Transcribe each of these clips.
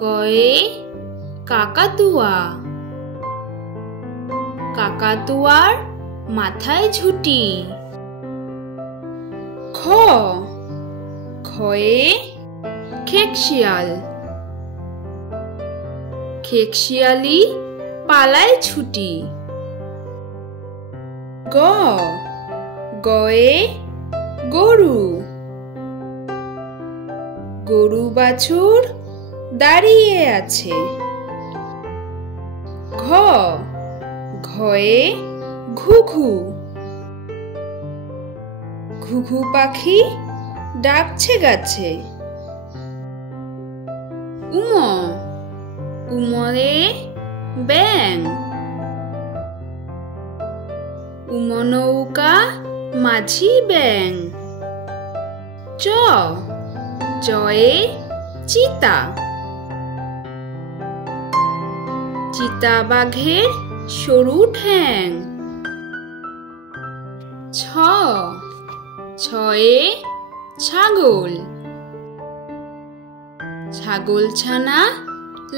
কয়ে কাকাতুয়া, কাকাতুয়ার মাথায় ঝুঁটি। খ, খয়ে খেকশিয়াল, খেকশিয়ালি পালায় ছুটি। গ, গয়ে গরু, গরু বাছুর দাঁড়িয়ে আছে। ঘ, ঘয়ে ঘুঘু, ঘুঘু পাখি ডাকছে গাছে। উম, উমরে ব্যাঙ, উমনৌকা মাঝি ব্যাঙ। চ, চয়ে চিতা, চিতা বাঘের সরু ঠ্যাং। ছ, ছয়ে ছাগল, ছাগলছানা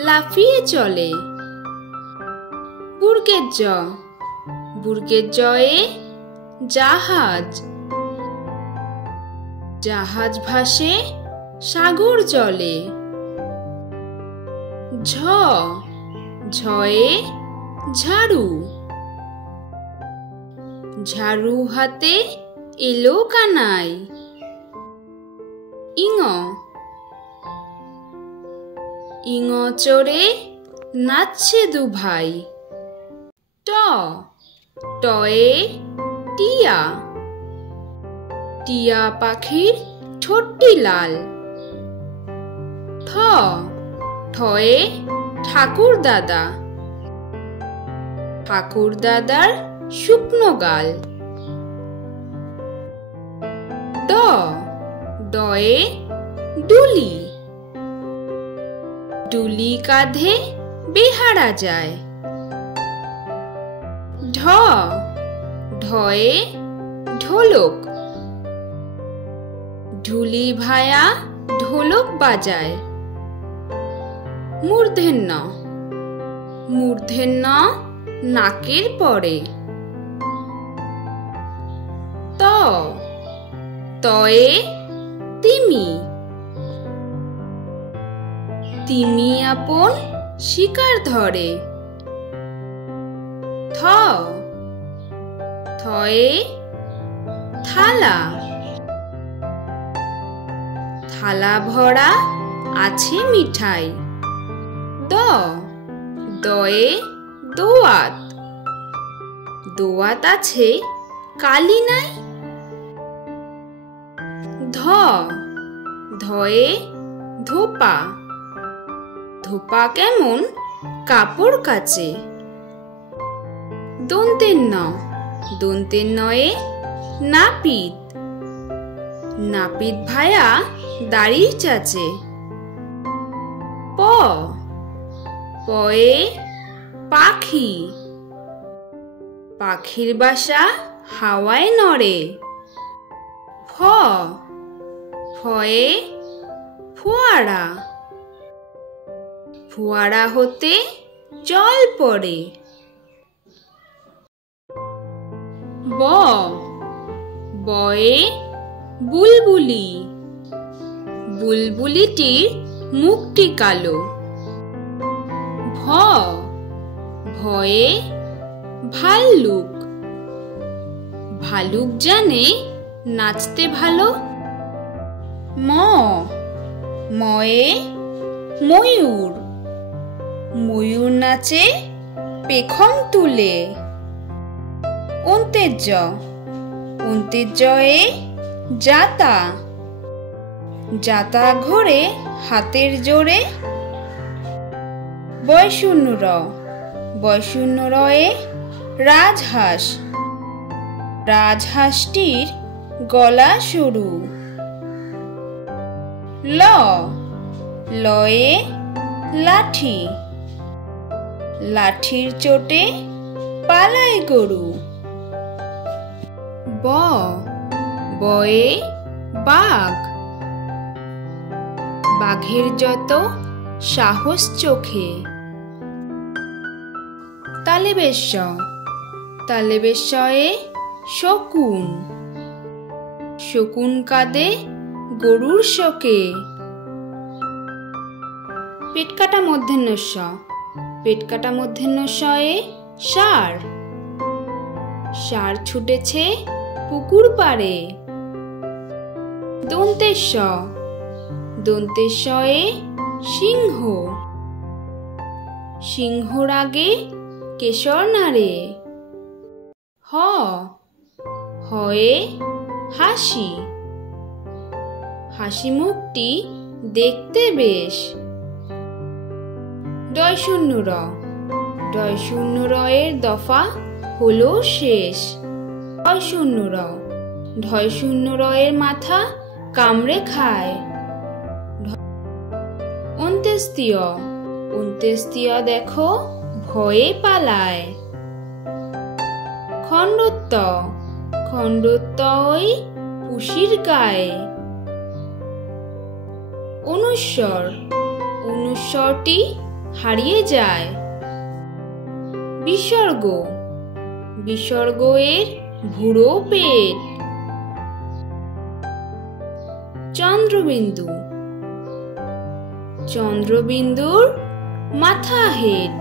লাফিয়ে চলে। বুর্গের জ, বুর্গের জয়ে জাহাজ, জাহাজ ভাসে সাগর জলে। ঝ, ঝয়ে ঝাড়ু, ঝাড়ু হাতে এলো কানাই। ইঙ, ইঙ চড়ে নাচছে দু ভাই। ট, টয়ে টিয়া, টিয়া পাখির ঠোঁটটি লাল। ঠ, ঠয়ে ঠাকুর দাদা, ঠাকুর দাদার শুকনো গাল। ড, ডয়ে ডুলি, ডুলি কাঁধে বেহারা যায়। ঢ, ঢয়ে ঢোলক, ঢুলি ভায়া ঢোলক বাজায়। মূর্ধন্য, মূর্ধন্য নাকের পরে। ত, তয়ে তিমি, তিমি আপন শিকার ধরে। থ, থয়ে থালা, থালা ভরা আছে মিঠাই। দ, দয়ে দোয়াত, দোয়াত আছে কালি নাই। ধ, ধয়ে ধোপা, ধোপা কেমন কাপড় কাচে। দন্তের ন, দন্তের নয়ে নাপিত, নাপিত ভায়া দাড়ি চাচে। প, পয়ে পাখি, পাখির বাসা হাওয়ায় নড়ে। ফ, ফয়ে ফোয়ারা, ফোয়ারা হতে জল পড়ে। ব, বয়ে বুলবুলি, বুলবুলিটির মুখটি কালো। ভ, ভয়ে ভাল্লুক, ভালুক জানে নাচতে ভালো। ম, ময়ে ময়ূর, ময়ূর নাচে পেখম তুলে। অন্তের জ, অন্তের জয়ে জাতা, জাতা ঘোরে হাতের জোরে। বয়শূন্য র, বয়শূন্য রয়ে রাজহাঁস, রাজহাঁসটির গলা সরু। ল, লয়ে লাঠি, লাঠির চোটে পালায় গরু। ব, বয়ে বাঘ, বাঘের যত সাহস চোখে। তালেবেশ তালেবেশয়ে শকুন, শকুন কাঁদে গরুর শোকে। পেটকাটা মূর্ধন্যস্ব, পেটকাটা মূর্ধন্যস্বয়ে ষাঁড়, ষাঁড় ছুটেছে পুকুর পাড়ে। দন্তেশ, দন্তেশয়ে সিংহ, সিংহর আগে কেশর নাড়ে। হয়ে হাসি, হাসি মুখটি দেখতে বেশ। ডয় শূন্য রয়ের দফা হলো শেষ। ঢয় শূন্য রয়ের মাথা কামড়ে খায়। অন্ত্যেস্তীয় দেখো ভয়ে পালায়। খণ্ডত্ব ওই পুষির গায়ে। অনুস্বরটি হারিয়ে যায়। বিসর্গ এর ভুরো পেট। চন্দ্রবিন্দুর মাথা হেট।